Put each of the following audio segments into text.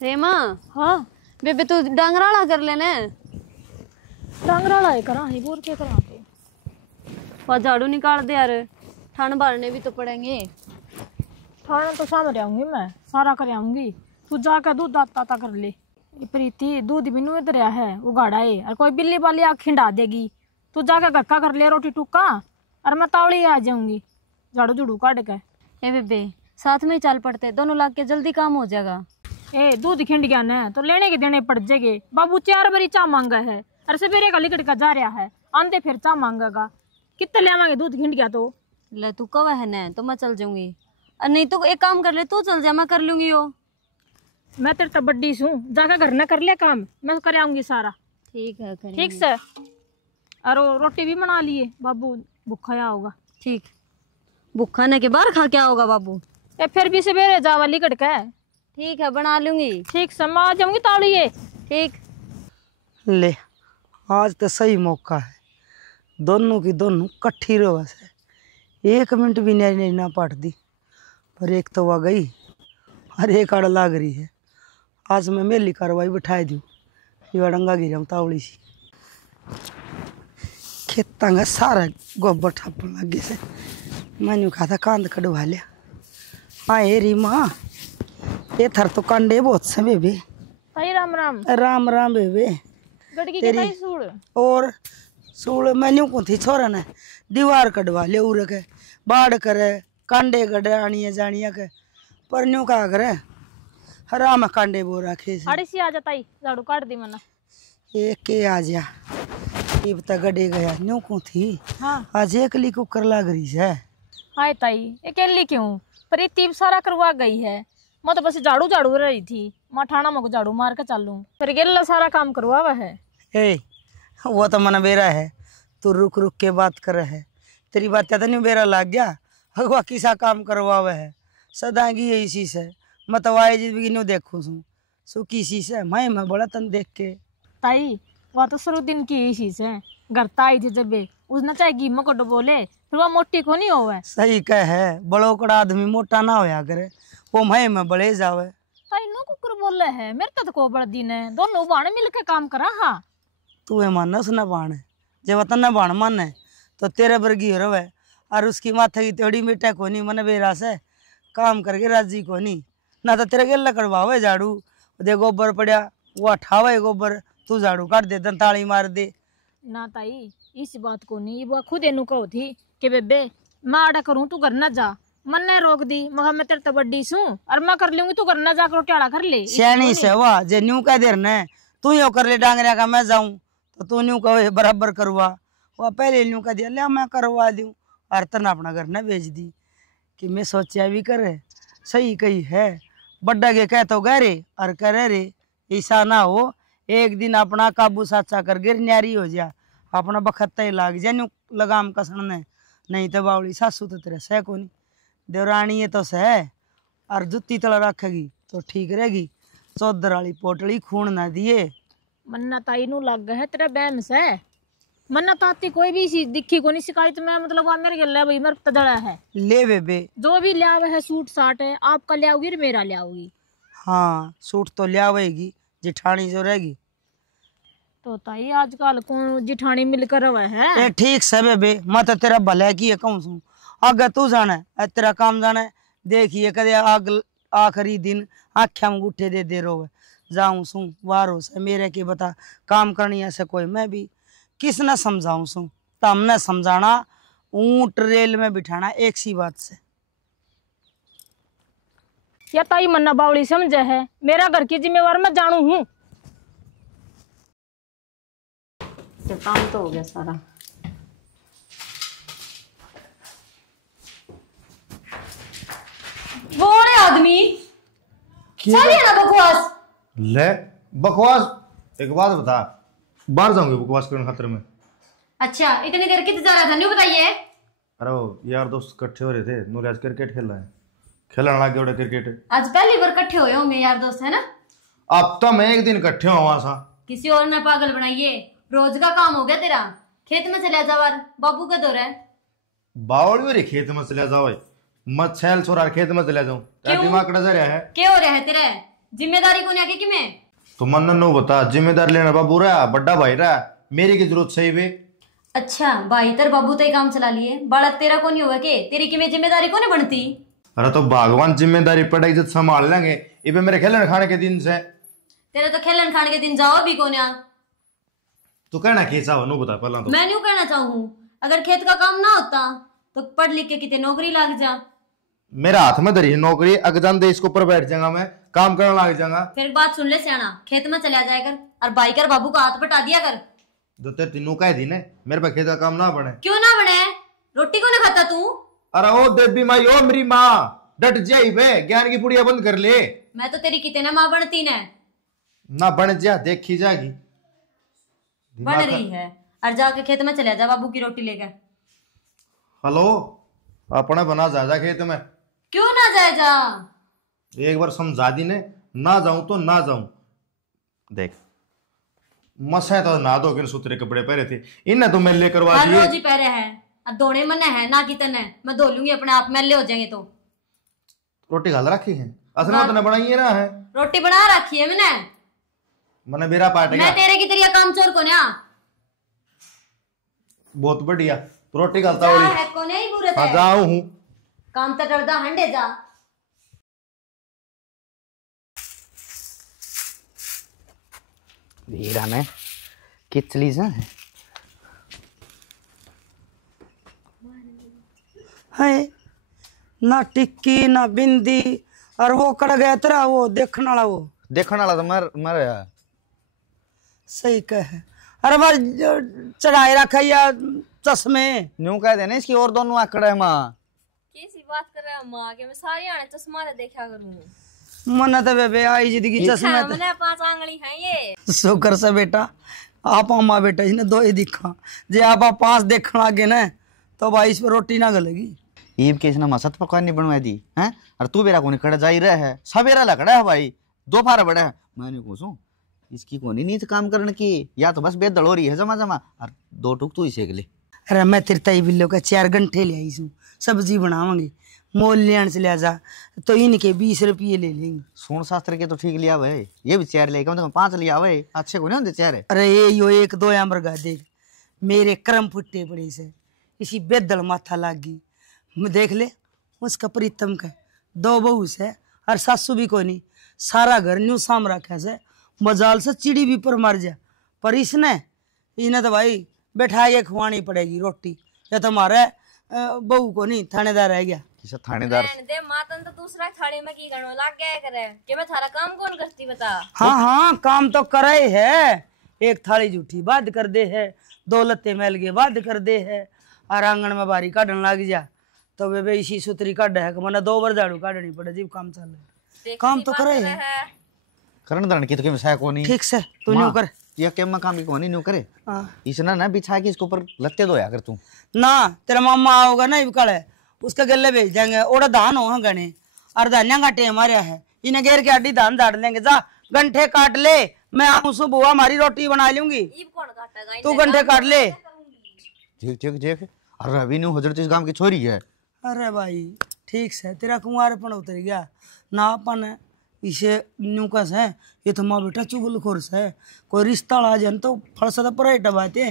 रेमा, हाँ बेबे तू डांगराला कर लेने। डांगराला है करा है बोर के करा पे और झाड़ू निकाल दे यार, ठंड भरने भी तो पड़ेंगे। थाना तो सामने आऊंगी, मैं सारा कर आऊंगी। तू जाकर दूध दाता कर ले। ये प्रीति दूध भी नहीं इधर है, वो गाड़ा है और कोई बिल्ली बाली आँख खिंडा देगी। तू जाकर गक्का कर ले रोटी टुक्का, और मैं तावड़ी आ जाऊंगी झाड़ू झुड़ू काट के। ए बेबे साथ में ही चल पड़ते, दोनों लाग के जल्दी काम हो जाएगा। ए दूध खिंड गया न तो लेने के देने पड़ जाएंगे। बाबू 4 बारी चा मांगा है, अरे सवेरे का लिकट का जा रहा है, आंधे फिर चा मांगेगा। कितने ले आवांगे दूध खिंड गया तो? ले तू कवा है न तो मैं चल जाऊंगी, और नहीं तो एक काम कर ले, तू चल जा, मैं कर लूंगी। वो मैं तेरे तो बड्डी सू, जाकर घर न कर ले काम, मैं कर आऊंगी सारा। ठीक है करेंगे। ठीक से। और रोटी भी बना लिए, बाबू भूखा या होगा। ठीक, भूखा ने के बाहर खा क्या होगा बाबू? ए फिर भी सवेरे जावा लिकट का। ठीक है बना लूंगी। ठीक से, मैं आ जाऊंगी तावड़ी ये। ठीक। ले आज तो सही मौका है, दोनों की दोनों कट्ठी रो बस है। 1 मिनट भी नहीं ना पाट दी, पर एक तो वह गई और एक आड़ लाग रही है। आज मैं मेली कार्रवाई बिठाई दूँ, ये डंगा गिरा तावड़ी सी खेता का सारा गोबर ठप्पन लगे से। मैंने कहा था कांद कटवा लिया। हाँ ये री माँ, ये थर तो कंडे बहुत से बेबे। ताई राम राम। राम राम बेबे। गड़की के ताई सूड़ और सूड़ मैन्यू को थी छोरा ने दीवार कटवा ले उर के बाढ़ करे कांडे गड़ानिया जानिया के, पर न्यू का करे हराम कांडे बो रखे से। अरे सी आ जा ताई, झाड़ू काट दी मना। एक के आ जा इब तक गड़े गया न्यू को थी। हाँ आज एकली कुकर लाग रही है। हाय ताई अकेली क्यों? प्रीति सारा करवा गई है, मैं तो बस झाड़ू झाड़ू रही थी। मैं ठाणा मको झाड़ू मार के चालू, फिर गेला सारा काम करवावा है। ए वो तो मन बेरा है, तू रुक रुक के बात कर है। तेरी बात क्या नहीं बेरा लाग गया, अगवा किसा काम करवावे है सदागी इसी से। मैं तो वाई जी भी न्यू देखू सू किसी से मैं बड़ा तन देख के। ताई वह तो शुरू दिन की इसी से घर आई थी जब उसने चाहे गिमो को बोले, फिर वह मोटी को नहीं होवे। सही कह है, बड़ो कड़ा आदमी मोटा ना होया करे, वो मैं बड़े जावे। ताई नो कुकर बोले है, मेरे तो को बड़ा दिन है, दोनों बाण मिल के काम करा। हाँ तू है मानना उसने बाण, जब वतन ने बाण माने तो तेरे बरगी रवे, और उसकी माथे की तेड़ी मिटा को नहीं मन बेरा से काम करके राजी को नहीं ना। तो तेरे गेला कड़वावे झाड़ू, दे गोबर पड़ा वो उठावे गोबर, तू झाड़ू काट दे दंताली मार दे ना। ताई इस बात को नहीं, वो खुद एनु कहो थी कि बेबे मैं आड़ा करूँ तू घर न जा, मन ने रोक दी। मगर मैं तेरे तो बड्डी सू और मैं कर लूंगी, तू घर न जाकर रोटी कर ले। सियानी से वाह जे न्यू कह देर ने तू यो कर ले डांगरिया का मैं जाऊं, तो तू न्यू कहे बराबर करवा। वह पहले न्यू कह दिया ले मैं करवा दूं, और तना अपना घर न भेज दी कि मैं सोचा भी करे। सही कही है, बड्डा के कह तो गहरे और करे रे, ऐसा ना हो एक दिन अपना काबू साचा कर गिर न्यारी हो जा, अपना बखत लाग जा न्यू लगाम कसन ने। नहीं तो बावली सासू तो तेरे सह को नहीं, देवरानी है तो सह, और जुत्ती तला रखेगी तो ठीक रहेगी। चौधर वाली पोटली खून ना दिए। मन्ना ताई नु लग है तेरा बहम से। मन्ना ताती कोई भी चीज दिखी को नहीं शिकायत में, मतलब आ मेरे गले भाई मेरे तदड़ा है। ले बेबे जो भी लिया है सूट साट है, आपका ले आओगी और मेरा ले आओगी। हाँ सूट तो ले आवेगी, जिठानी जो रहेगी। तो ताई आजकल कौन जिठानी मिलकर रवा है। ए ठीक से बेबे, मैं तो तेरा भला की है कहूँ सू, अगर तू जाना तेरा काम जाना देखिए कदे आखिरी दिन आख्या में गुठे दे रोवे जाऊं सू वारो से मेरे की बता काम करनी ऐसे कोई मैं भी किस न समझाऊं सू। तो हमने समझाना ऊंट रेल में बिठाना एक सी बात से। या ताई मन्ना बावली समझे है, मेरा घर की जिम्मेवार मैं जानू हूँ। काम तो हो गया सारा। वो आदमी सारी है ना बकवास। ले बकवास एक बात बता, बाहर जाऊंगे बकवास करने खातिर में। अच्छा इतनी देर कितने जा रहा था न्यू बताइए। अरे यार दोस्त इकट्ठे हो रहे थे, नूर आज क्रिकेट खेल रहे हैं, खेलने लग गए क्रिकेट। आज पहली बार इकट्ठे हुए होंगे यार दोस्त, है ना? अब तो मैं एक दिन इकट्ठे हुआ सा। किसी और ने पागल बनाइए, रोज का काम हो गया तेरा। खेत में चले जाओ, बाबू का दौरा है। बावड़ी हो खेत में चले जाओ, मत छैल छोरा खेत में चले जाऊं, दिमाग कड़ा जा रहा है। क्या हो रहा है तेरा? जिम्मेदारी को नहीं आके कि मैं। तो मन नो बता, जिम्मेदारी लेना बाबू रहा, बड़ा भाई रहा, मेरी की जरूरत सही वे। अच्छा भाई तर बाबू तो ही काम चला लिए, बालक तेरा को नहीं होगा के? तेरी की मैं जिम्मेदारी को नहीं बनती? अरे तो भगवान जिम्मेदारी पड़ेगी जब संभाल लेंगे। इबे मेरे खेलन खाने के दिन से तेरे तो खेलन खाने के दिन जाओ भी कोन्या। तू कहना कैसा हो नु बता पहला तो। मैं न्यू कहना चाहूँ, अगर खेत का काम ना होता तो पढ़ लिख के कितने नौकरी लग जा। मेरा हाथ में धरी है नौकरी, अगजान दे इसके ऊपर बैठ जाऊंगा, मैं काम करने लग जाऊंगा। फिर बात सुन ले सियाना, खेत में चला जाया कर और भाई कर बाबू का हाथ बटा दिया कर। जो तेरे तीनों कह दी ने मेरे पे खेत का काम ना बने। क्यों ना बने? रोटी को नहीं खाता तू? अरे ओ देवी माई, ओ मेरी माँ, डट जाई बे, ज्ञान की पुड़िया बंद कर ले। मैं तो तेरी कितने माँ बनती ने। ना बन जा, देखी जाएगी। बन रही है, और जाके खेत में चले जा बाबू की रोटी लेकर। हेलो, अपने बना जा खेत में। क्यों ना जाए जा? एक बार समझा दी ने, ना जाऊं तो ना जाऊं। देख मसा तो ना दो के सुतरे कपड़े पहरे थे, इन्हें तो मैले करवा हर दिए। रोज ही पहरे हैं, अब धोने मन है ना कितने, मैं धो लूंगी अपने आप, मैले हो जाएंगे तो। रोटी घाल रखी है, असना तो बनाई है ना है। रोटी बना रखी है मैंने। मैंने बेरा पाटेगा। मैं तेरे की तरह काम चोर को ना। बहुत बढ़िया, तो रोटी घालता हो है को नहीं बुरे थे। जाऊं हूं काम तो करदा हंडे जा। हीरा ने किचली जा है ना टिक्की ना बिंदी, और वो कड़ गया तेरा वो देखने वाला, वो देखने वाला तो मर गया। सही कहे। अरे बस चढ़ाए रखा या चश्मे न्यू कह देने इसकी और दोनों आकड़ा है माँ। कैसी बात कर रहा है माँ के? मैं सारी आने चश्मा से देखा करूँ। मन तो बेबे आई जिंदगी चश्मे मैंने 5 आंगली है ये। शुक्र से बेटा आप अम्मा बेटा इसने 2 ही दिखा, जे आप 5 देखने लगे ना तो भाई इस पर रोटी ना गलेगी। ईब के इसने मसत पकवान नहीं बनवा दी हैं, और तू बेरा कोनी खड़ा जाई रहा है, सवेरा लकड़ा है भाई, 2 फार बड़ा है। मैंने पूछूं इसकी कोनी नीत काम करने की, या तो बस बेदड़ हो रही है जमा जमा, और 2 टुक तू ही सेक ले। अरे मैं तेरे तई बिल्लो का 4 घंटे ले आई हूँ, सब्जी बनावांगे, मोल लेने से ले जा तो इनके 20 रुपये ले लेंगे। सोन शास्त्र के तो ठीक लिया भाई, ये भी 4 ले, कम से कम 5 लिया भाई, अच्छे को नहीं होते 4। अरे ये यो 1-2 अमरगा देख, मेरे कर्म फुट्टे पड़े से, इसी बेदड़ माथा लाग गई। देख ले उसका प्रीतम का 2 बहू से और सासू भी कोई नहीं, सारा घर न्यू साम रखा से, मजाल से चिड़ी भी पर मर जा, पर इसने इन्हें तो भाई बैठा के खुआनी पड़ेगी रोटी, या तो हमारे बहू को नहीं थानेदार रह गया। किसा थानेदार दे मातन तो दूसरा थाने में की गणो लाग गया करे कि मैं थारा काम कौन करती बता। हाँ हाँ काम तो करे है, एक थाली जूठी बात कर दे है, 2 लत्ते मैल के बात कर दे है, और आंगन में बारी काटने लग जा तो वे इसी सुतरी काट है, मैंने 2 बार झाड़ू काटनी पड़े जीव काम चल रहा। काम तो करे है, करण दरण की तो के को नहीं ठीक से तू न्यू कर। ये के में काम की कोनी न्यू करे। हाँ। इसने ना बिछा के इसके ऊपर लत्ते धोया कर तू ना, तेरा मामा आओगा ना कल उसके गले भेज देंगे, ओड़ा धान हो गणे और धानिया का टेम आ रहा है, इन्हें घेर के आडी धान झाड़ देंगे, जा गंठे काट ले, मैं आऊं सुबह हमारी रोटी बना लूंगी, तू गंठे काट ले। ठीक ठीक ठीक। अरे अभी न्यू हजरत इस गांव की छोरी है। अरे भाई ठीक से तेरा कुंवारपन उतर गया ना, अपन इसे न्यू कस है, ये तो माँ बेटा चुगलखोर से, कोई रिश्ता आ जाए तो फलसा तो पराइटा बात है,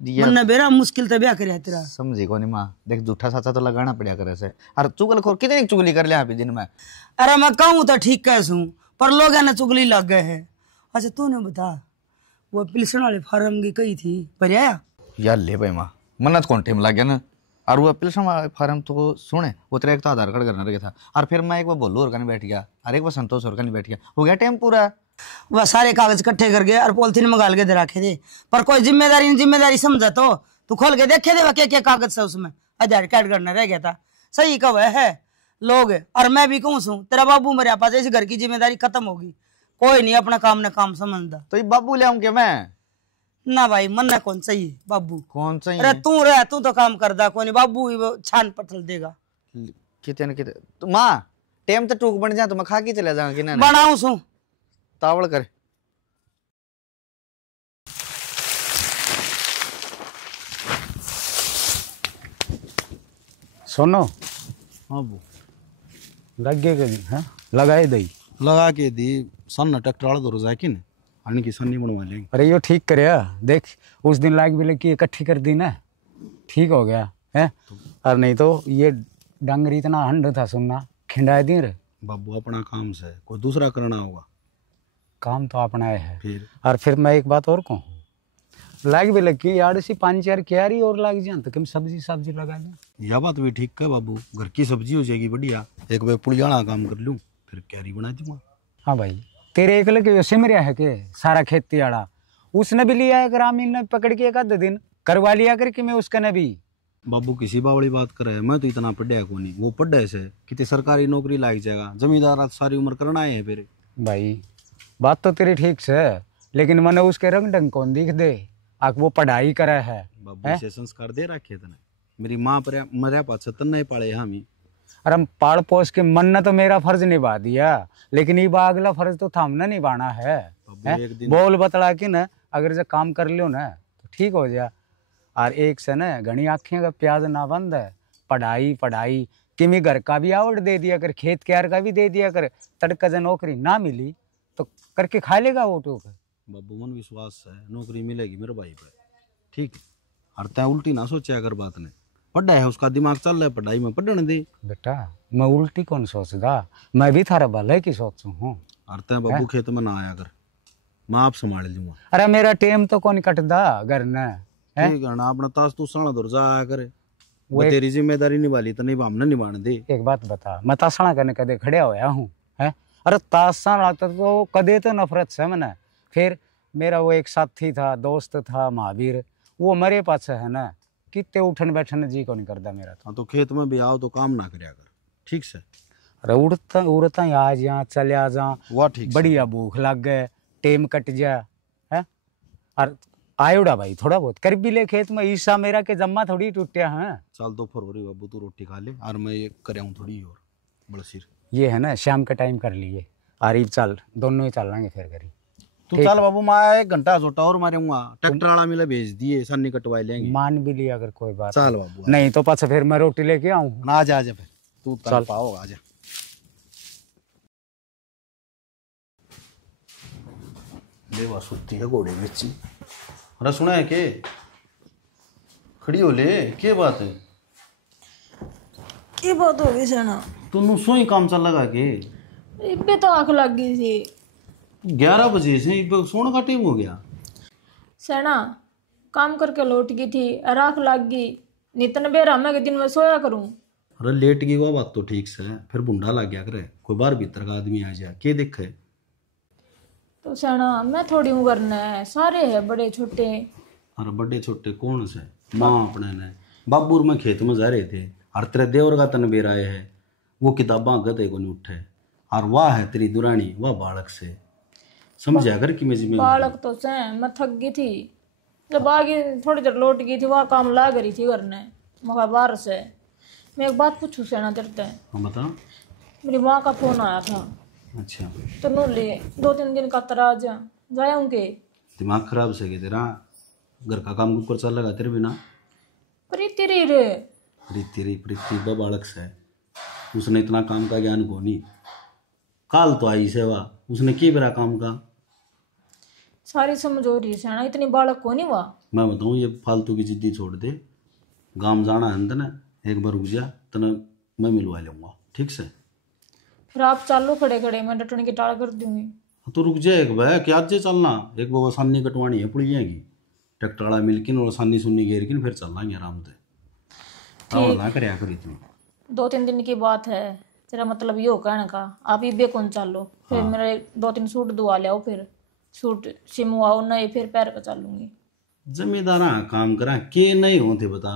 मन बेरा मुश्किल तो ब्याह कर तेरा। समझी को नहीं माँ, देख झूठा साचा तो लगाना पड़ा करे से, अरे चुगलखोर कितनी चुगली कर लिया अभी दिन में। अरे मैं कहूँ तो ठीक कैसू, पर लोग है ना चुगली लग गए हैं। अच्छा तूने बता वो पिलसन वाले फार्म की कही थी पर आया यार ले भाई माँ, मन्नत कौन टेम लग गया ना, और वो पिलसन वाला फार्म तो सुने वो तेरा एक तो आधार कार्ड करना रहा था, और फिर मैं एक बार बोलू और बैठ गया, और एक बार संतोष और बैठ गया, हो गया टाइम पूरा। वह सारे कागज इकट्ठे कर गए और पॉलिथीन में गाल के दे रखे थे, पर कोई जिम्मेदारी समझा तो तू खोल के देखे दे क्या कागज से उसमें आधार कार्ड करना रह गया था। सही कब है लोग, और मैं भी कहूँ सू तेरा बाबू मेरे पास इस घर की जिम्मेदारी खत्म होगी, कोई नहीं अपना काम ने काम समझदा। तो ये बाबू ले आऊं क्या मैं? ना भाई मन ना कौन चाहिए बाबू, कौन चाहिए? अरे तू रह, तू तो काम करदा कोई नहीं, बाबू ही वो छान पटल देगा। कितने कितने तो माँ टेम तो टूक बन जा तो मैं खा के चले जाऊंगा कि ना बनाऊं सू तावड़ कर। सुनो हाँ वो लगे कभी हाँ लगाए दई लगा के दी सन ट्रैक्टर वाला दो जाए कि न आने की सन्नी बनवा लेंगे। अरे यो ठीक करे देख, उस दिन लाइक बिल की इकट्ठी कर दी ना, ठीक हो गया है। और नहीं तो ये डंगरी इतना हंड था सुनना, खिंडा दी रे बाबू अपना काम से कोई दूसरा करना होगा, काम तो अपना है। फिर और फिर मैं एक बात और कहूँ, लाइक बिल की यार सी 5-4 क्यारी और लाग जाए तो कम सब्जी लगा लें। यह बात भी ठीक है बाबू, घर की सब्जी हो जाएगी बढ़िया, एक बार पुलियाना काम कर लूँ फिर क्यारी बना दूंगा। हाँ भाई, तेरे एक लगे सिमरिया है के सारा खेती आड़ा, उसने भी लिया है ग्रामीण ने पकड़ के एक आध दिन करवा लिया करके मैं उसका ने भी। बाबू किसी बावड़ी बात करे, मैं तो इतना पढ़ा को नहीं, वो पढ़े से कितने सरकारी नौकरी लाग जाएगा, जमींदार सारी उम्र करना है फिर। भाई बात तो तेरी ठीक से, लेकिन मैंने उसके रंग ढंग कौन दिख दे, आक वो पढ़ाई करे है। बाबू से संस्कार दे रखे तने, मेरी माँ पर मरिया पाछे तन्ने पाले हम ही। अरे हम पाड़ पोस के मन ने तो मेरा फर्ज निभा दिया, लेकिन ये अगला फर्ज तो थामना निभाना है। एक दिन बोल बतला के ना अगर जो काम कर लियो ना तो ठीक हो जाए। और एक से ना घनी आँखें का प्याज ना बंद है, पढ़ाई कि मैं घर का भी आवड़ दे दिया कर, खेत क्यार का भी दे दिया कर, तड़का जो नौकरी ना मिली तो करके खा लेगा वो टूक। बाबू मन विश्वास है नौकरी मिलेगी मेरे भाई पे, ठीक है। और तय उल्टी ना सोचा अगर बात ने, पढ़ा है उसका दिमाग चल रहा है, पढ़ाई में पढ़ने दे। बेटा मैं उल्टी कौन सोचदा, मैं भी थारा भले की सोचू हूँ। और तय बाबू खेत में ना आया कर, मैं आप संभाल लूंगा। अरे मेरा टेम तो कौन कटदा घर ने, ठीक है ना, अपना ताश तू साना दूर जा आया करे, वो तेरी जिम्मेदारी निभाली तो नहीं हमने निभाने दे। एक बात बता, मैं तासना करने कदे खड़े होया हूँ है? अरे तासना तो कदे तो नफरत से मैंने। फिर मेरा वो एक साथी था, दोस्त था महावीर, वो मेरे पास है ना, कितने उठन बैठन जी को नहीं करता मेरा तो। तो खेत में भी आओ तो काम ना करया कर, ठीक से। अरे उड़ता आ जा चलिया जा, वाह ठीक बढ़िया भूख लग गए, टेम कट जा है। और आयोड़ा भाई थोड़ा बहुत कर भी ले खेत में, ईसा मेरा के जम्मा थोड़ी टूटिया है। चल दोपहर हो रही बाबू, तू रोटी खा ले और मैं ये कर थोड़ी और बड़ा सिर। ये है ना शाम का टाइम कर लिए, और चल दोनों ही चल लेंगे फिर करी। तू चल बाबू, मैं 1 घंटा जोटा और मारूंगा, ट्रैक्टर वाला मिले भेज दिए, सन्नी कटवा लेंगे। मान भी लिया अगर कोई बात। चल बाबू, नहीं तो पाछे फिर मैं रोटी लेके आऊँ ना। आ जा फिर तू चल पाओ, आ जा। लेवा सुती है घोड़े में। अरे सुना है के खड़ी हो ले, के बात है? ये बात हो गई सेना, तू सो ही काम चल लगा के इब्बे तो आँख लग गई थी। 11 बजे से सोने का टाइम हो गया। सेना काम करके लौट गई थी, आँख लग गई, नितन बेरा मैं के दिन में सोया करूं। अरे लेट गई वो बात तो ठीक से, फिर बुंडा लग गया करे, कोई बाहर भीतर का आदमी आ जाए के देखे। तो सेना मैं थोड़ी हूँ करना है, सारे है बड़े छोटे। अरे बड़े छोटे कौन से, माँ अपने ने बाबूर में खेत में जा रहे थे, और तेरे देवर का तन बेर आए है, वो किताबा गधे को नहीं उठे, और वाह है तेरी दुरानी वह बालक से समझा कर कि मैं जिम्मेदार। बालक तो से मैं थक गई थी, जब आगे थोड़ी देर लौट गई थी, वह काम ला रही थी करने मगर बाहर से। मैं एक बात पूछूं सेना तेरे, हाँ बता। मेरी माँ का फोन आया था। अच्छा, तो नो ले 2-3 दिन का तरा जाऊंगे। दिमाग खराब से गए तेरा, घर का काम ऊपर चल लगा तेरे बिना। प्रीति रे रे प्रीति बालक से, उसने इतना काम का ज्ञान को नहीं, काल तो आई सेवा, उसने की बेरा काम का सारी समझ हो रही है सेना, इतनी बालक को नहीं हुआ। मैं बताऊँ ये फालतू की जिद्दी छोड़ दे, गांव जाना है ना, एक बार रुक जा तना मैं मिलवा लूँगा, ठीक से। फिर आप चालो खड़े खड़े, मैं डटने की टाल कर दूंगी। तो रुक जाए एक भाई, क्या आज चलना, एक बार सानी कटवानी है पुड़िया की, ट्रैक्टर वाला मिलकिन और सानी सुन्नी घेर किन फिर चलना आराम से। ठीक ना कर इतनी 2-3 दिन की बात है, तेरा मतलब ये हो कहने का आप ही बे कौन चालो। फिर मेरे 2-3 सूट दुआ ले आओ, फिर सूट सिमवाओ नहीं, फिर पैर पर चलूंगी। जमींदारा काम करा के नहीं होते बता,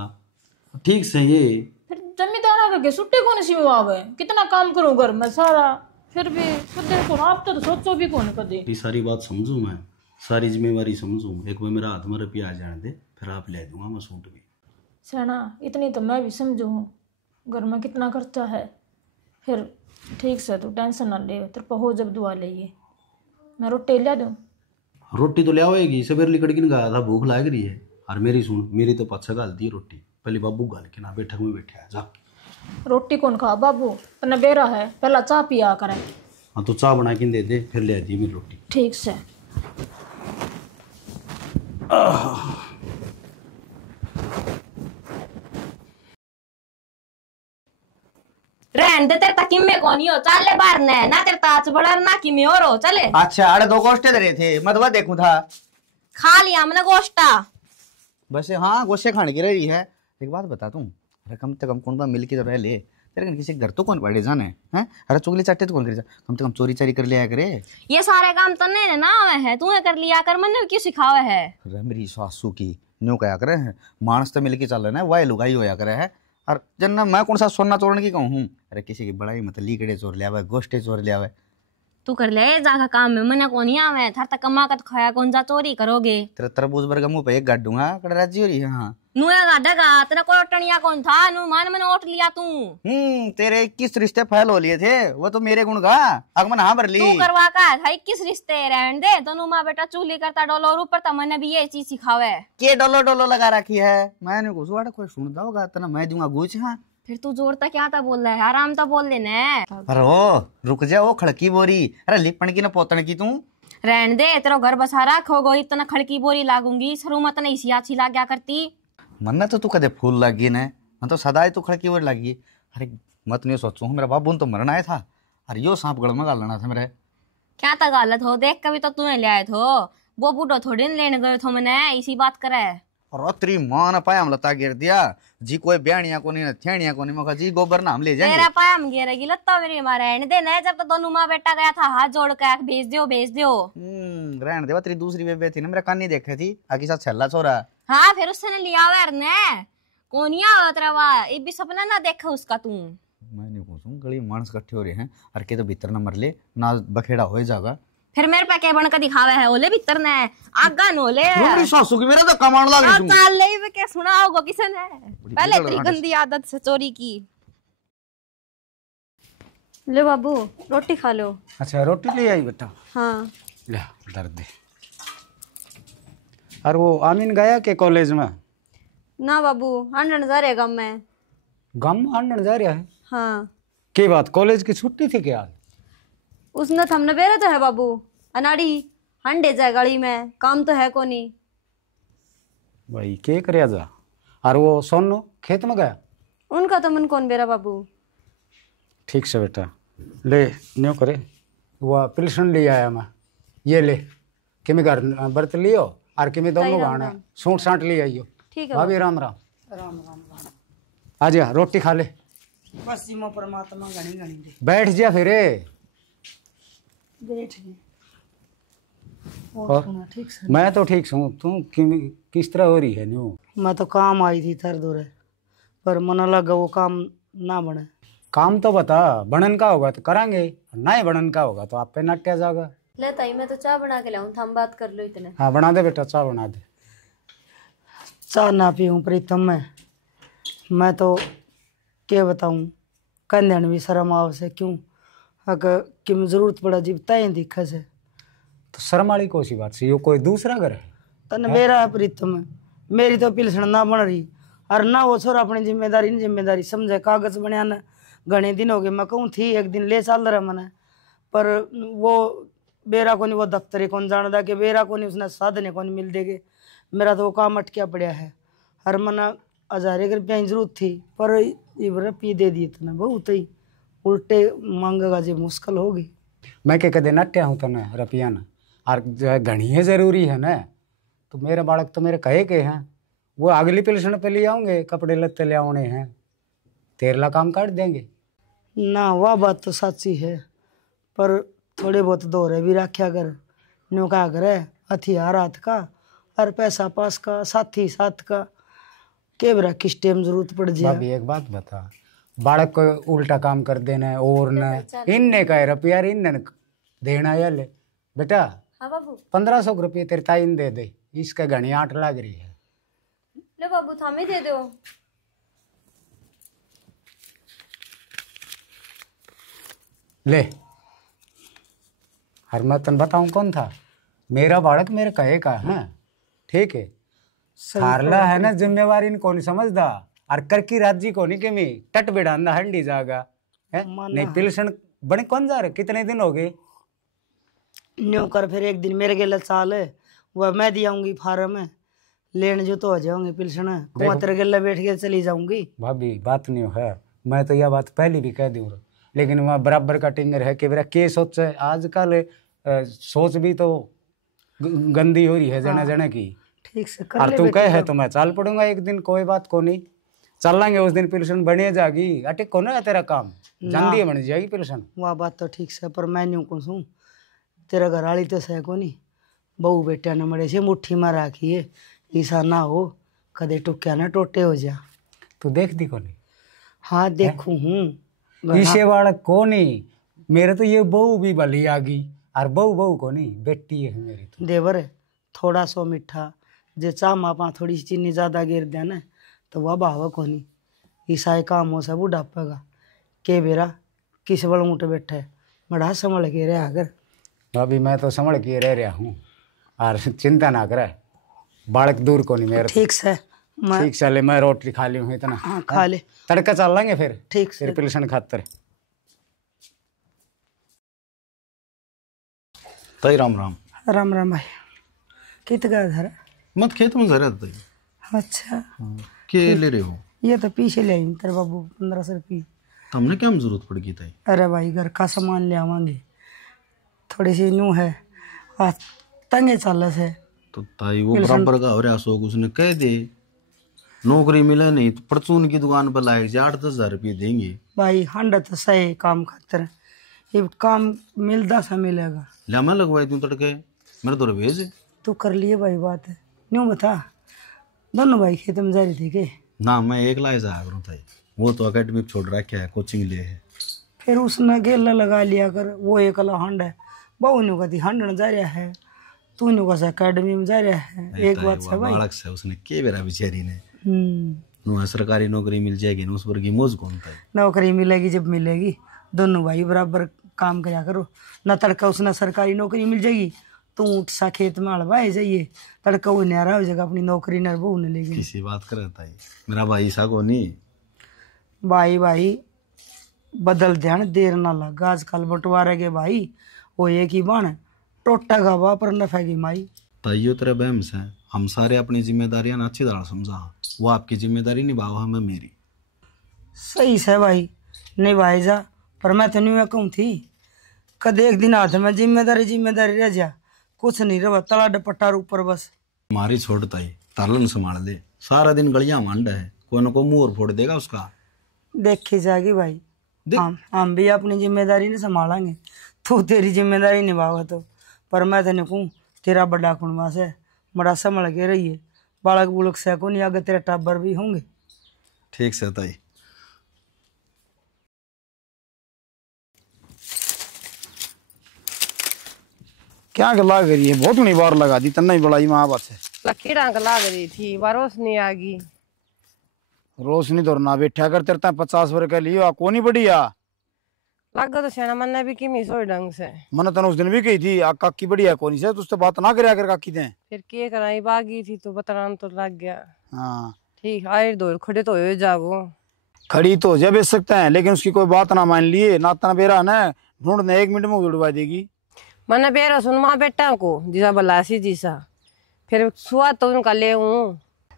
ठीक से ये फिर जमींदारा करके सुट्टे कौन सिमवावे, कितना काम करूं घर में सारा, फिर भी सुधे कौन, आप तो सोचो भी कौन कदे। ये सारी बात समझूं मैं, सारी जिम्मेवारी समझूं, एक बार मेरा हाथ में रुपया आ जाने दे, फिर आप ले दूंगा मैं सूट भी। सेना इतनी तो मैं भी समझू हूँ, घर में कितना खर्चा है। फिर ठीक से तू टेंशन ना ले, तेरे पर हो जब दुआ ले, मैं रोटी ला दूँ। रोटी तो ले आएगी, सवेरे लिकड़किन गया था, भूख लाग रही है। और मेरी सुन, मेरी तो पच्छा गाल दी रोटी, पहले बाबू गाल के ना बैठक में बैठा है जा। रोटी कौन खा बाबू, तने बेरा है, पहला चाह पिया करे। हाँ तो चाय बना के दे दे, फिर ले दी मेरी रोटी। ठीक से। रहन दे, तेरे तक में कौन हो, चल बाहर ने ना, तेरे ताच बड़ा ना कि में और हो, चले। अच्छा आड़े 2 गोश्ते दे रहे थे, मधवा देखूं था। खा लिया हमने गोश्ता। बस हाँ गोश्ते खाने की रही है। एक बात बता तू, अरे कम से कम कौन बा मिल के तो रह ले, तेरे कन किसी घर तो कौन पड़े जाने हैं? अरे चुगली चाटे तो कौन करे जा, कम से कम चोरी चारी कर लिया करे। ये सारे काम तो नहीं ना आवे है, तू कर लिया कर, मैंने क्यों सिखावे है? अरे मेरी सासू की न्यू कया करे है, मानस तो मिल के चल रहे ना, वाई लुगाई होया करे है। और जन्ना मैं कौन सा सोना चोरने की कहूँ? अरे किसी की बड़ाई मत लीकड़े चोर लिया हुआ, गोश्ते चोर लिया हुआ। तू कर ले जाका काम में, मैंने कौन आवे, थार तक कमा कर खाया कौन जा चोरी करोगे? तेरा तरबूज वर्ग मुंह पे एक गाड़ दूंगा, कड़ राजी हो रही है। हाँ नुआ गाढ़ा तेरा कोई टनिया कौन था, नु मान मैंने ओट लिया तू। तेरे 21 रिश्ते फैल हो लिए थे, वो तो मेरे गुण का अगमन हाँ भर ली। तू करवा का है किस रिश्ते, रहन दे। दोनों माँ बेटा चूली करता डोलो और ऊपर तो मैंने भी ये चीज सिखावे। के डोलो डोलो लगा रखी है, मैंने कुछ कोई सुनता होगा तो ना मैं दूंगा गुच। हाँ फिर तू जोरता क्या था बोल रहा है, आराम तो बोल लेना। अरे ओ रुक जा, वो खड़की बोरी, अरे लिपण की ना पोतन की तू। रहन दे, तेरा घर बसा रखो गो, इतना खड़की बोरी लागूंगी, सरू मत नहीं सी अच्छी लाग गया करती। मन्ना तो तू कदे फूल लगी न, मैं तो सदा ही तू खड़की बोरी लगी। अरे मत नहीं सोचू, मेरा बाबू तो मरना आया था, अरे यो सांप गड़ में गालना था मेरे। क्या था गलत हो, देख कभी तो तूने ले आए थो, वो बूढ़ो थोड़ी लेने गए थो मैंने, इसी बात करे। और तेरी मां ने पाया हम लता गिर दिया जी, कोई ब्याणिया को नहीं थेणिया को नहीं, मखा जी गोबर ना हम ले जाएंगे। तेरा पाया हम गिरेगी लत्ता मेरी मां, रहने दे न, जब तो दोनों माँ बेटा गया था हाथ जोड़ के भेज दियो भेज दियो। रहने दे, तेरी दूसरी बेबे थी ना, मेरा कान नहीं देखे थी आगे साथ छल्ला छोरा। हाँ फिर उसने लिया हुआ ने कोनिया तेरा वाह, ये भी सपना ना देखा उसका तू। मैं नहीं पूछूं, गली मानस इकट्ठे हो रहे हैं, अरे के तो भीतर न मर ले ना, बखेड़ा हो जाएगा। फिर मेरे पे क्या बन के दिखावे है, ओले भीतर ने आगा नोले मेरी सासू की मेरा तो कमाण लग रही तुम। चल ले पे क्या सुना होगा किसी ने, पहले तेरी गंदी आदत से चोरी की। ले बाबू रोटी खा लो। अच्छा रोटी ले आई बेटा? हाँ ले दर्द दे। और वो आमीन गया के कॉलेज में? ना बाबू आंडन जा रहे गम में। गम आंडन जा रहा है? हाँ। के बात कॉलेज की छुट्टी थी क्या? उसने थमने बेरे तो है बाबू, अनाड़ी हंडे जाए गाड़ी में, काम तो है को नहीं भाई, के करे जा। और वो सोनू खेत में गया? उनका तो मन कौन बेरा बाबू। ठीक से बेटा, ले न्यो करे, वो पिलसन ले आया मैं, ये ले किमी घर बर्त लियो और किमी दोनों गाना सूट साट ले आइयो। ठीक है भाभी राम राम। राम राम राम। आ जा रोटी खा ले। बस सीमा परमात्मा गणी गणी दे। बैठ जा फिर। बैठ गए। और सुना ठीक से। मैं तो ठीक हूँ, तू किस तरह हो रही है न्यू? मैं तो काम आई थी थर दूर, पर मन लगा वो काम ना बने। काम तो बता, बनन का होगा तो करांगे, ना ही बनन का होगा तो आप पे नट्या जाएगा। ले ताई मैं तो चाय बना के लाऊं, हम बात कर लो इतने। हाँ बना दे बेटा, चाय बना दे। चाय ना पीऊँ प्रीतम, मैं तो क्या बताऊँ, कंधन भी शर्म आव से क्यों, अगर किम जरूरत पड़ा जी तय दिखा से। तो शर्म वाली कौन सी बात से, ये कोई दूसरा घर है? तन मेरा प्रीतम, मेरी तो पिलसण ना बन रही, और ना वो छोरा अपनी जिम्मेदारी समझे। कागज बनया न घने दिन हो गए, मैं कहूँ थी एक दिन ले चल रहा मैंने, पर वो बेरा को नहीं, वो दफ्तर कौन जान दा कि बेरा को नहीं, उसने साधने को नहीं मिल देगे। मेरा तो वो काम अटकिया पड़ा है, हर मना 1000 रुपया की जरूरत थी, पर इबरा पी दे दी इतना, बहुत ही उल्टे मांगेगा जी, मुश्किल होगी। मैं क्या कदे नट्या हूँ तो न रुपया न, और घनी है जरूरी है ना, तो मेरे बालक तो मेरे कहे के हैं, वो अगली पिलसन पे ले आऊंगे, कपड़े लत्ते ले आने हैं, तेरला काम काट देंगे। ना वह बात तो सच्ची है, पर थोड़े बहुत दौरे भी रखा कर, न्यू का करे हथियार हाथ का और पैसा पास का, साथी साथ का, के बरा किस टाइम जरूरत पड़ जाए। भाभी एक बात बता, बालक को उल्टा काम कर देना और न इनने कहे रुपया इनने देना या ले बेटा। हाँ बाबू। 1500 रुपये तेरे ताइन दे दे, इसका घनी आट लग रही है। ले बाबू थामे दे दो। ले हर मैं तन बताऊं कौन था, मेरा बालक मेरे कहे का है, ठीक है। हारला है ना जिम्मेवारी को नहीं समझदा, और कर की राज्य को नहीं के मी टट बिड़ाना हंडी जागा है नहीं, पिलसन बने कौन जा रहे, कितने दिन हो गए? न्यू कर फिर एक दिन मेरे गेले चाल है वह मैं दी आऊंगी फार्म में लेने जो तो हो जाऊंगी पिलसन कुआं तेरे गेले बैठ के चली जाऊंगी। भाभी बात नहीं है, मैं तो यह बात पहले भी कह दूँ, लेकिन वहाँ बराबर का टिंगर है कि मेरा के सोच है आजकल सोच भी तो गंदी हो रही है जने जने की। ठीक से और कर तू ले कहे है तो मैं चल पड़ूंगा एक दिन, कोई बात को नहीं, चल लेंगे उस दिन, पिलसन बने जाएगी। अटे को ना तेरा काम जल्दी बन जाएगी पिलसन। वह बात तो ठीक से पर मैं न्यू को सू तेरा घर वाली तो सह को नहीं बहू बेटा ने मरे से मुट्ठी में राखी है ऐसा ना हो कदे टुक्या ना टोटे हो जा। तू देख दी को नहीं? हाँ देखू हूँ ईशे वाला को नहीं, मेरे तो ये बहू भी भली आ गई, और बहू को नहीं बेटी है मेरी तो। देवर थोड़ा सो मिठा जे चाह मापा थोड़ी सी चीनी ज्यादा गिर दिया ना तो वह भाव को नहीं ईसाई काम हो सब बुढ़ापेगा के बेरा किस बल मुँह बैठे बड़ा संभल के रहे अगर। अभी मैं तो संभल के रह रहा हूँ, और चिंता ना करे, बालक दूर को नहीं मेरे। ठीक से मैं ठीक चले, मैं रोटी खा ली हूँ इतना। हाँ खा ले तड़का चल लेंगे फिर, ठीक से फिर पिलसन खातर। ताई राम राम। राम राम भाई कित गया धरा मत खेत में जरा ताई। अच्छा के ले रहे हो? ये तो पीछे ले आई तेरे बाबू 1500 रुपये। हमने क्या जरूरत पड़ गई ताई? अरे भाई घर का सामान ले आवांगे थोड़ी सी न्यू है आज तंगे चाल से। तो ताई वो बराबर का हो रहा शौक, उसने कह दे नौकरी मिले नहीं तो परचून की दुकान पर लाए 8-10 हजार रुपये देंगे। भाई हंड तो सही काम खातर ये काम मिलता सा मिलेगा। ले मैं लगवाई तू तड़के मेरे तो भेज। तू कर लिए भाई बात है न्यू बता दोनों भाई खेत में जा रही थी के? ना मैं एक लाए जा करूँ ताई, वो तो अकेडमी छोड़ रखा है, कोचिंग ले है। फिर उसने गेला लगा लिया कर वो एकला हंड है बहू न्यू कहती हंड जा रहा है तू न्यू कहा अकेडमी में जा रहा है। एक बात है भाई बालक से उसने के बेरा बेचारी ने नु सरकारी नौकरी मिल जाएगी ना उस पर की मौज कौन था। नौकरी मिलेगी जब मिलेगी दोनों भाई बराबर काम कराया करो ना तड़का उसने सरकारी नौकरी मिल जाएगी तू उठ सा खेत में हलवाए जाइए तड़का वो न्यारा हो जाएगा अपनी नौकरी न बहू ने लेगी। किसी बात कर ताई मेरा भाई सा को नहीं भाई बदल ध्यान देर ना लगा आजकल बंटवारे के भाई वो एक ही बन टोटा गवा पर नफे की माई। ताइयो तेरे बहम से हम सारे अपनी जिम्मेदारियां ना अच्छी तरह समझा, वो आपकी जिम्मेदारी निभाओ हमें मेरी। सही से भाई नहीं भाई जा पर मैं तो नहीं कहूँ थी कद एक दिन हाथ में जिम्मेदारी रह जा कुछ नहीं रहा तला डपट्टा ऊपर बस। हमारी छोड़ ताई तालन संभाल दे, सारा दिन गलियां मांडा है, कोई ना कोई मुंह और फोड़ देगा उसका। देखी जाएगी भाई हम भी अपनी जिम्मेदारी नहीं संभालेंगे तू तेरी जिम्मेदारी निभाओगा तो। पर मैं तो नहीं कहूँ तेरा बड़ा कुंडवा से बड़ा संभल के रहिए बालक बुलक से को नहीं आगे तेरे टाबर भी होंगे। ठीक से ताई। क्या गला करी है बहुत बड़ी बार लगा दी तन्ना ही बड़ाई माँ बात है लकीड़ा लग रही थी रोशनी आ गई। रोशनी तो ना बैठा कर तेरे 50 वर्ष के लिए कोनी बढ़िया लग तो सेना मन भी किमी सोई ढंग से मन तने उस दिन भी कही थी आ काकी बढ़िया कोनी से तुझसे बात ना करे कर काकी दे फिर के कराई बागी थी तो बतरान तो लग गया। हाँ ठीक आए दो खड़े तो हो जाओ खड़ी तो जब बेच सकते हैं लेकिन उसकी कोई बात ना मान लिए नातना बेरा ना ढूंढने 1 मिनट में उड़वा देगी। मन बेरा सुन माँ बेटा को जिसा बलासी जिसा फिर सुआ तो उनका ले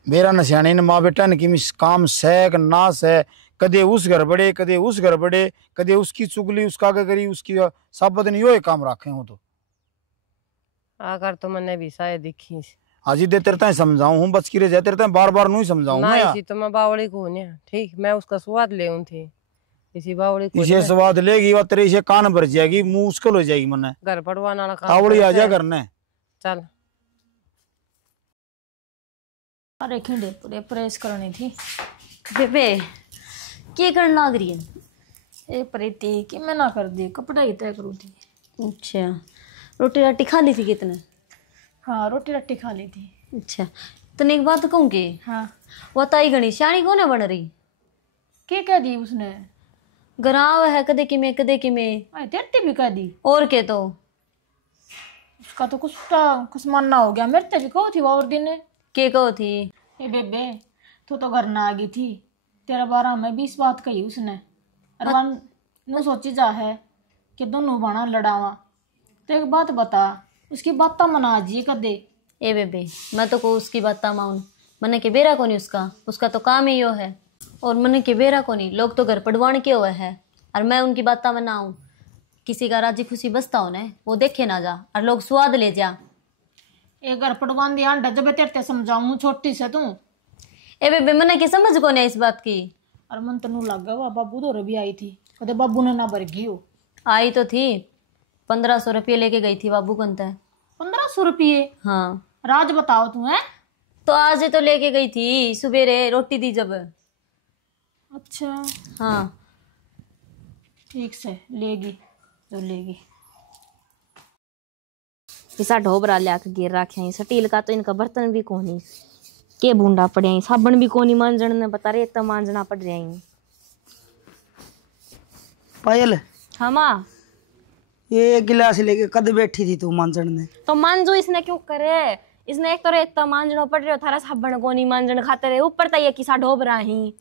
मेरा न सियाणी ने माँ बेटा ने कि काम सैक ना सै कदे उस घर बड़े कदे उस घर बड़े कदे उसकी चुगली उसका आगे करी उसकी साबत नहीं यो काम रखे हो तो आकर तो मैंने भी शायद दिखी हाजी दे तेरे समझाऊं हूँ बच की रह जाए तेरे बार बार नहीं समझाऊं ना इसी तो मैं बावड़ी को ठीक मैं उसका स्वाद ले थी इसी बावड़ी को इसे स्वाद लेगी वह तेरे से कान भर जाएगी मुंह मुश्किल हो जाएगी मन घर पड़वाना आवड़ी आ जा करने चल। अरे खिंडे पूरे प्रेस करनी थी बेबे क्या करने लग रही है? ए प्रीति कि मैं ना कर दी कपड़ा ही तय करूँ थी। अच्छा रोटी राटी खा ली थी कितने? हाँ रोटी रट्टी खा ली थी। अच्छा तने एक बात कहूँ कि हाँ वो ताई गणी शानी कौन है बन रही क्या कह दी उसने गराव है कदे कि में तेरते भी कह दी और के तो उसका तो कुछ मानना हो गया मेरे भी कहो थी वो और दिन के कहो थी ए बेबे तू तो घर ना आ गई थी तेरा बारा में 20 बात कही उसने अरवान नु सोची जा है कि दोनों बाणा लड़ावा। तो एक बात बता, उसकी बात मना जी कर दे। ए बेबे, मैं तो को उसकी बात माउन, मने के बेरा को नहीं उसका तो काम ही यो है। और मने के बेरा को नहीं, लोग तो घर पड़वाण के हुए है और मैं उनकी बात मनाऊं। किसी का राजी खुशी बसता हो ना, वो देखे ना जा और लोग स्वाद ले जा। एक घर पड़वान दिया जब तेरते समझाऊं छोटी से तू। ए बेबे, मने की समझ को नहीं इस बात की। और मन तनु लगा वाह बाबू तो भी आई थी, कदे बाबू ने ना भरगी हो। आई तो थी, 1500 रुपये लेके गई थी बाबू कंत। 1500 रुपये? हाँ। राज बताओ तू है। तो आज तो लेके गई थी, सुबेरे रोटी दी जब। अच्छा हाँ ठीक से लेगी तो लेगी। पिसा ढोबरा लिया के गिर रखे स्टील का, तो इनका बर्तन भी कोनी के बूंदा पड़े, साबन भी कोनी मांजन ने बता रहे, इतना मांजना पड़ रहा है। पायल, हाँ माँ, ये गिलास लेके कद बैठी थी तू मांजन ने? तो मांजो इसने क्यों करे, इसने एक तो इतना मांजनो पड़ रहा थारा साबन कोनी मांजन खाते रहे, ऊपर तो ये किसा ढोबरा ही।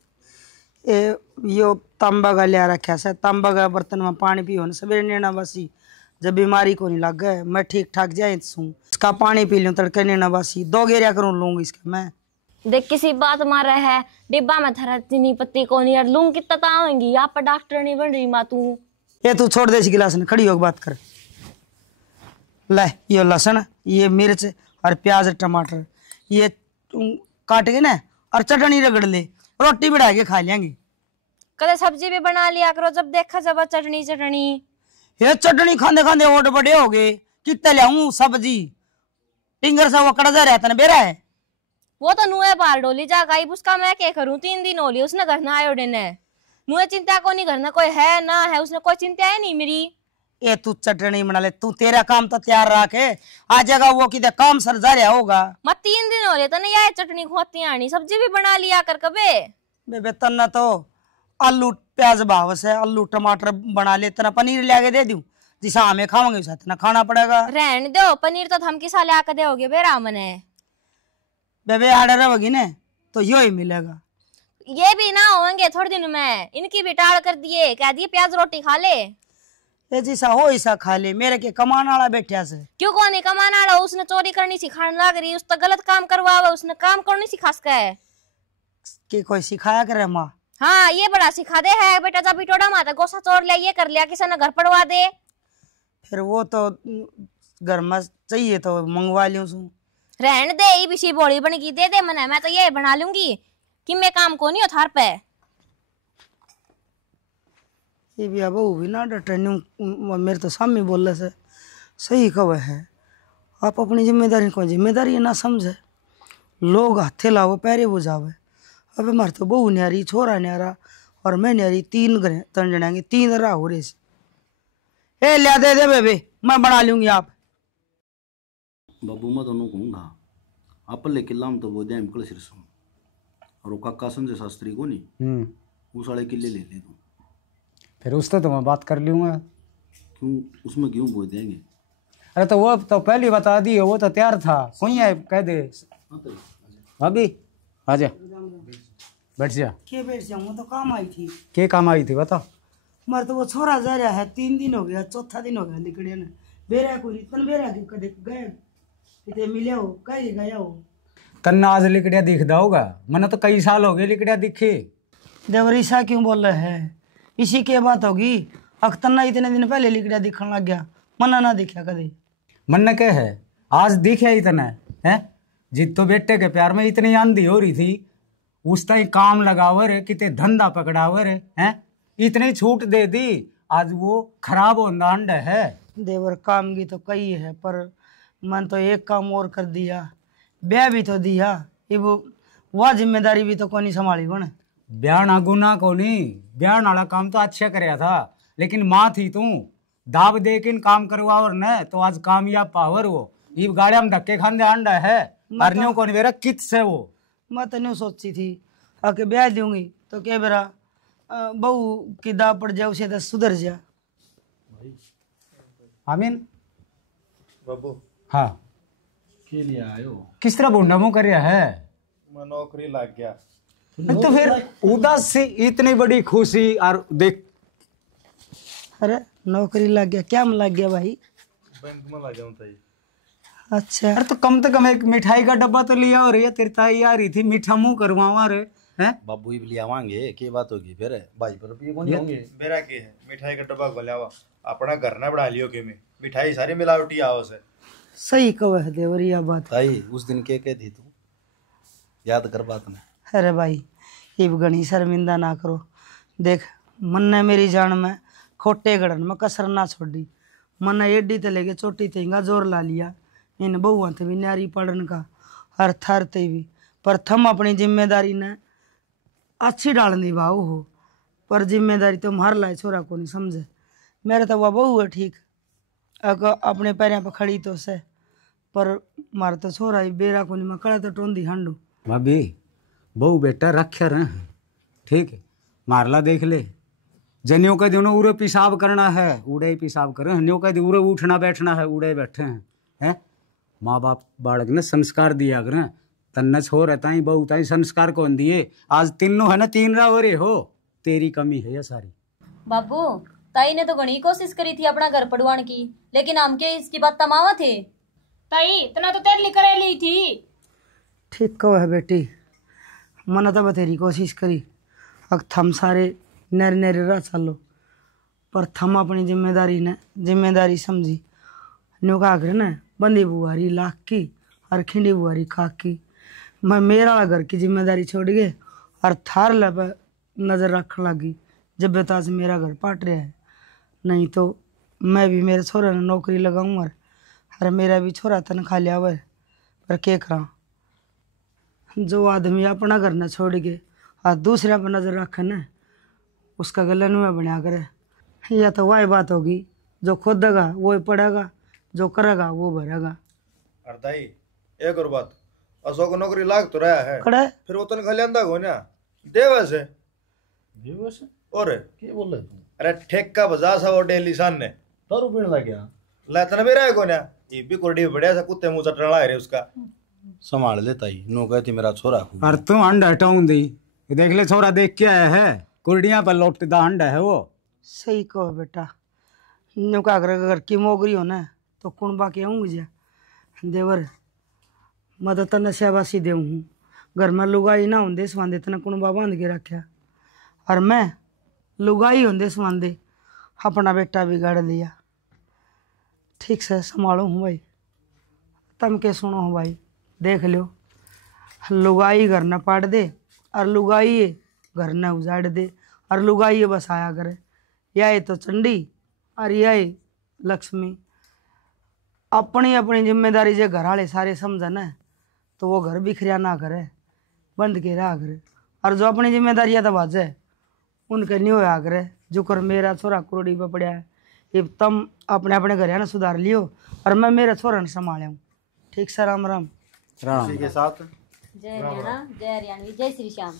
यो तांबा का लिया रखा से, तांबा का बर्तन में पानी पियो न सवेरे नेना बासी, जब बीमारी को नहीं लग गए मैं ठीक ठाक जाए इसका पानी पी लूं तड़के नेना बासी, 2 गेरिया करूं लूंगी इसका मैं। देख किसी बात मारा है, डिब्बा में थारा चीनी पत्ती को नहीं, लूंग कितना आवेंगी, आप पर डॉक्टर नहीं बन रही माँ तू। ये तू छोड़ दे इस गिलास ने, खड़ी होकर बात कर। ले ये लहसुन, ये मिर्च और प्याज टमाटर ये काट के ना और चटनी रगड़ ले, रोटी बढ़ा के खा लेंगे। कदे सब्जी भी बना लिया करो, जब देखा जब चटनी चटनी। ये चटनी खांदे खांदे ओट बड़े हो गए, कितने लाऊं सब्जी, टिंगर सा वो कड़जा रहता ना बेरा है। वो तो नुए बाहर डोली जा गई, उसका मैं क्या करूं, 3 दिन हो लिए उसने घर ना आयो ने, नुए चिंता को नहीं, घर ना कोई है ना है, उसने कोई चिंता है नहीं मेरी। ये तू चटनी बना ले, तू तेरा काम तो तैयार रखे, आ जाएगा वो किधर काम सर जा रहा होगा। मत 3 दिन हो रहे तो नहीं आए, चटनी खोती आनी, सब्जी भी बना लिया कर कबे। बेबे तना तो आलू प्याज भाव से आलू टमाटर बना ले, तना पनीर ले दे दूं, जिसा हमें खाओगे वैसा तना खाना पड़ेगा। रहने दो, पनीर तो हम किसा ले आकर दोगे बेरा मने। बेबे आर्डर होगी ना तो यो ही मिलेगा। ये भी ना होंगे थोड़े दिन में, इनकी भी टाल कर दिए, कह दिए प्याज रोटी खा ले। ये जैसा हो ऐसा खा ले, मेरे के कमान वाला बैठा से। क्यों कौन नहीं कमाना वाला, उसने चोरी करनी सिखाने लग रही, उस तो गलत काम करवा, उसने काम करनी सिखा सका है कि कोई सिखाया करे माँ। हाँ ये बड़ा सिखा दे है बेटा, जब बिटोड़ा माता गोसा चोर लिया, ये कर लिया, किसी ने घर पड़वा दे। फिर वो तो घर में चाहिए तो मंगवा लियो सू। रहने दे, ये भी बोली बनेगी, दे दे मने, मैं तो ये बना लूंगी कि मैं काम को नहीं हो थार पे। ये भी अब भी ना डटे मेरे तो सामने बोल से सही कब है। आप अपनी जिम्मेदारी को जिम्मेदारी ना समझे, लोग हाथे लाओ पैरे बुझावे। अब हमारे तो बहू न्यारी, छोरा न्यारा और मैं न्यारी, 3 जने 3 राह हो रहे से। ए लिया दे दे बेबे, मैं बना लूंगी। आप बाबू मैं तो कहूँगा आप लेकिन लाम तो वो जाए कल सिरसों, और वो काका संजय शास्त्री को नहीं उस वाले किले ले ले दूँ, फिर उससे तो मैं बात कर लूँगा। क्यों उसमें क्यों बोल देंगे? अरे तो वो तो पहले बता दी, वो तो तैयार था, कोई है कह दे। भाभी आ जा, बैठ जा। के बैठ जाऊँ, तो काम आई थी। के काम आई थी बता? मर तो वो छोरा जा रहा है, 3 दिन हो गया, 4था दिन हो गया लिखड़े ने बेरा कोई इतन बेरा के कदे गए किते मिले हो, कहीं गया हो। तन्ना आज लिकड़िया दिखदा होगा, मैंने तो कई साल हो गए लिकड़िया दिखे। देवरीसा क्यों बोल रहे है, इसी के बात होगी। अख्तन्ना इतने दिन पहले लिकड़िया दिखने लग गया, मना ना दिखा कदे। मन क्या है, आज दिखे इतना है, जित तो बेटे के प्यार में इतनी आंधी हो रही थी, उस टाइम काम लगावर किते धंधा पकड़ावर है, इतनी छूट दे दी, आज वो खराब होना अंड है। देवर काम की तो कई है, पर मन तो एक काम और कर दिया, ब्याह भी तो दिया, वह जिम्मेदारी भी तो कोई नहीं संभाली बन। ब्याह ना गुना को नहीं, ब्याह वाला काम तो अच्छा कराया था, लेकिन माँ थी तू दाब दे के काम करवावर न, तो आज कामयाब पावर वो ये गाड़िया में धक्के खाने अंडा है, अरनियों को नहीं बेरा कित से वो। मैं तो नहीं सोची थी आके ब्याह दूंगी तो क्या बेरा बहू की दाव पड़ जाए, उसे तो सुधर जा। आमीन बाबू हाँ के लिए आयो? किस तरह बुंडा मुंह कर रहा है? मैं नौकरी लग गया। तो फिर उदास से इतनी बड़ी खुशी, और देख अरे नौकरी लग गया? क्या में लग गया भाई? बैंक में लग जाऊँ ताई। अच्छा अरे तो कम से कम एक मिठाई का डब्बा तो लिया हो रही है, तेरी ताई आ रही थी, मीठा मुंह करवावा रे हैं। बाबू ही ले आवांगे, की बात होगी फिर भाई पर रुपये कौन होंगे। मेरा के है मिठाई का डब्बा बोलिया अपना घर ना बढ़ा लियो के में मिठाई सारी मिलावटी आओ से। सही कहो है देवरिया बात। ताई उस दिन के थी तू याद कर बात में। अरे भाई ये गणी शर्मिंदा ना करो। देख मन ने मेरी जान में खोटे गड़न में कसर ना छोड़ी। मन ने एडी ते लेके चोटी तेगा जोर ला लिया। इन बहुआ ते भी न्यारी पड़न का हर थर ते भी। पर थम अपनी जिम्मेदारी ने अच्छी डाल निभाओ हो, पर जिम्मेदारी तो मार लाए छोरा को नहीं समझे। मेरे तो वह बहू है ठीक, अपने पैरों पर खड़ी तो से, पर मार तो छोरा ही बेरा को नहीं मकड़ा तो टोंदी हंडू। भाभी बहू बेटा रखे रहे हैं, ठीक है मारला देख ले। जनियों का दिन उरे पेशाब करना है उड़े ही पेशाब करे, हनियों का दिन उरे उठना बैठना है उड़े बैठे हैं। माँ बाप बालक ने संस्कार दिया करें, तन्ने छोर रहता ही बहू ताई संस्कार कौन दिए। आज तीनों है ना, तीन रा हो रे हो, तेरी कमी है ये सारी। बाबू ताई ने तो घनी कोशिश करी थी अपना घर पड़वान की, लेकिन हम के इसकी बात तमावा थे। ताई इतना तो तेरे लिए करे ली थी। ठीक कहो है बेटी, मन तो बतेरी कोशिश करी। अब थम सारे नर नर रह चलो, पर थम अपनी जिम्मेदारी समझी। न्यू का आखिर न बंदी बुआरी लाख की और खिंडी बुआरी खाक की। मैं मेरा घर की जिम्मेदारी छोड़ गए और थार ला पर नज़र रखने लगी जब बता से मेरा घर पाट रहा है। नहीं तो मैं भी मेरे छोरा ने नौकरी लगाऊंगा और मेरा भी छोरा तनख्वाह लिया हुआ है। पर क्या करा, जो आदमी अपना घर न छोड़ के और दूसरे पर नज़र रखे न, उसका गला में बना करे। या तो वही बात होगी, जो खोदेगा वो पड़ेगा, जो करेगा वो भरेगा। अरे ताई एक और बात, अशोक नौकरी लाग तो रहा है, खड़ा फिर वो तनख्वाह लेंदा को ना देवस है। दिवस और क्या बोल रहे तू? अरे ठेका बजा सा वो डेली सान ने दारू पीने लग गया। लातन भी रहा है को ना, ये भी कोड़ी बढ़िया सा कुत्ते मुंह चटना ला रहे उसका। संभाल ले ताई, नो कहती मेरा छोरा खूब। और तू अंड हटाऊं दी, ये देख ले छोरा देख के आया है, कुर्डियां पर लौटदा अंडा है वो। सही कहो बेटा, न्यू का घर की मोगरी हो ना तो कुणबा के आऊँ मुझे देवर मैं तो तन शाबाशी दे हूँ। घर में लुगाई ना होंदे स्वांदे तने कुणबा बांध के रखा, और मैं लुगाई होंदे स्वांदे अपना बेटा बिगाड़ लिया। ठीक से संभालो हूँ भाई, तम के सुनो हूँ भाई। देख लो लुगाई घर न पाट दे और लुगाई घर न उजाड़ दे, और लुगाई बस आया करे। या तो चंडी और या लक्ष्मी। अपनी अपनी जिम्मेदारी जो घर वाले सारे समझे न, तो वो घर बिखरिया ना करे, बंद के रहा करे। और जो अपनी जिम्मेदारियाँ तो बाजे उनके नहीं होया करे। जो कर मेरा छोरा कुरोड़ी पे पड़ा है, ये तुम अपने अपने घर ना सुधार लियो और मैं मेरे छोरा ने संभाले हूँ। ठीक से राम राम। इसी के साथ जय हरियाणा, जय हरियाणवी, जय श्री श्याम।